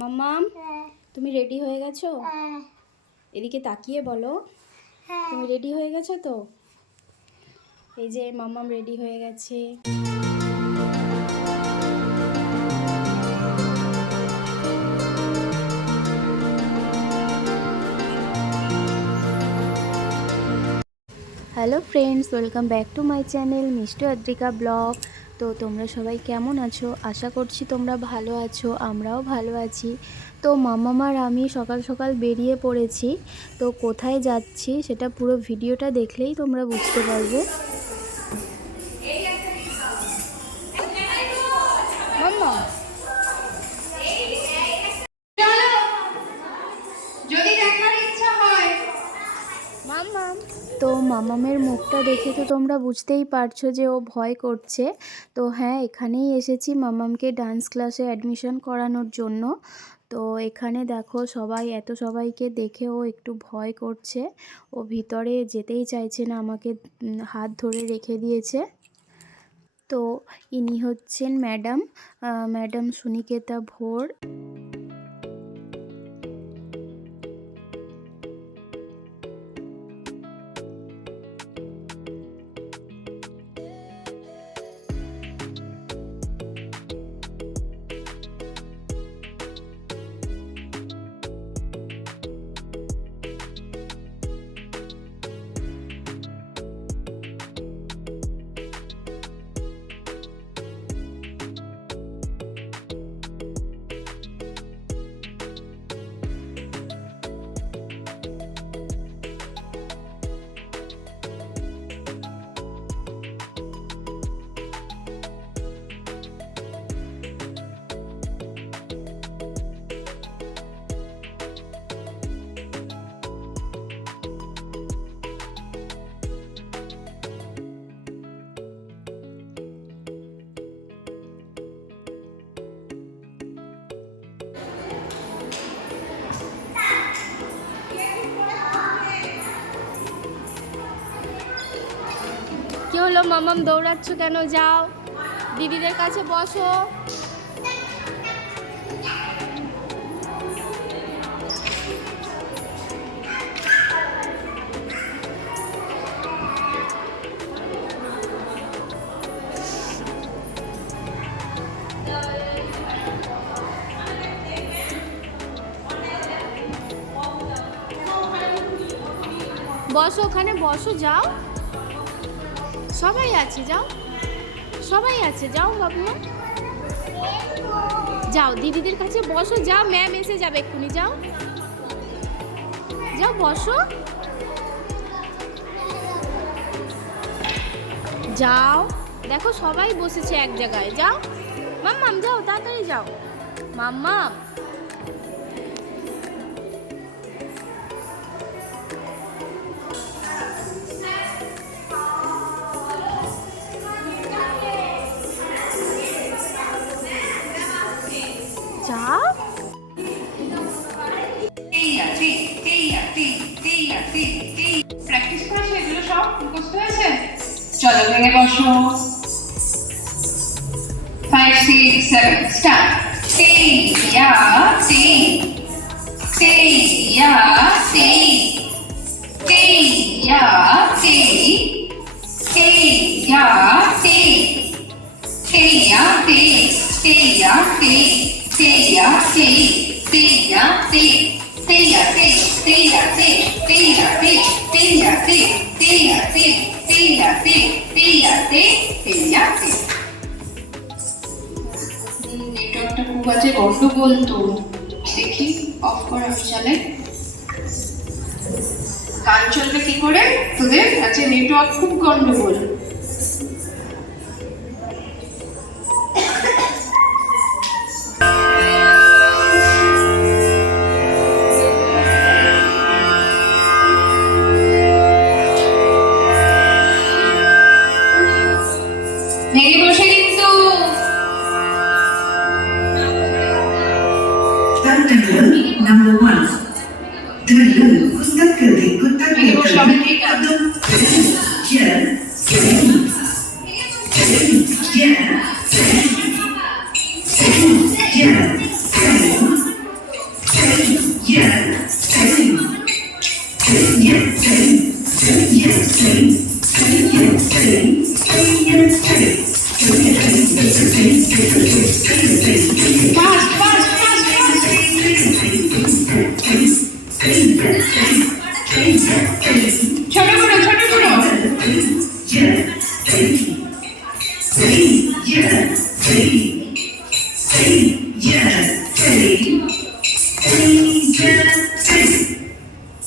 মাম্মাম তুমি রেডি হয়ে গেছো? এদিকে তাকিয়ে বলো, তুমি রেডি হয়ে গেছো তো? এই যে মাম্মাম রেডি হয়ে গেছে। Hello friends, welcome back to my channel Mishtu Adrika blog. তো তোমরা সবাই কেমন আছো? আশা করছি তোমরা ভালো আছো, আমরাও ভালো আছি। তো মাম্মাম আর আমি সকাল সকাল বেরিয়ে পড়েছি। তো কোথায় যাচ্ছি সেটা পুরো ভিডিওটা দেখলেই তোমরা বুঝতে পারবে। মাম্মাম তো মামামের মুখটা দেখে তো তোমরা বুঝতেই পারছো যে ও ভয় করছে। তো হ্যাঁ, এখানেই এসেছি মামামকে ডান্স ক্লাসে অ্যাডমিশন করানোর জন্য। তো এখানে দেখো এত সবাইকে দেখে ও একটু ভয় করছে। ও ভিতরে যেতেই চাইছে না, আমাকে হাত ধরে রেখে দিয়েছে। তো ইনি হচ্ছেন ম্যাডাম সুনিকেতা ভোর। কি হলো মামাম, দৌড়াচ্ছ কেন? যাও দিদিদের কাছে বসো। বসো ওখানে, বসো, যাও। সবাই আছে, যাও। সবাই আছে, যাও বাবু, যাও দিদিদের কাছে বসো। যাও, ম্যাম এসে যাবে এক্ষুনি, যাও যাও বসো। যাও, দেখো সবাই বসেছে এক জায়গায়, যাও মাম্মাম, যাও তাড়াতাড়ি যাও মাম্মাম। যাও, প্র্যাকটিস করেছো এগুলো সব মুখস্থ হয়েছে? চলো ভেঙে বসো। 5 6 7 স্টার্ট। টি ইয়া টি টি ইয়া টি টি ইয়া টি টি ইয়া টি টি ইয়া টি টি ইয়া টি টি ইয়া টি টি ইয়া টি Tírate, tírate, tírate, tírate, tírate, tírate, tírate, tírate. নেটওয়ার্কটা খুব আছে, গন্ডগোল তো। দেখি অফ করা চলে। গান চলবে কি করে তোদের? আছে নেটওয়ার্ক খুব গন্ডগোল। Number 1. Dulu Ustaz Kedik Kota fast fast fast fast. ছোট করো ছোট করো।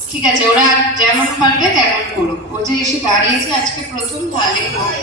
ঠিক আছে, ওরা যেমন পারবে তেমন করো। ও যে এসে দাঁড়িয়েছে আজকে প্রথম, তাহলেই হবে।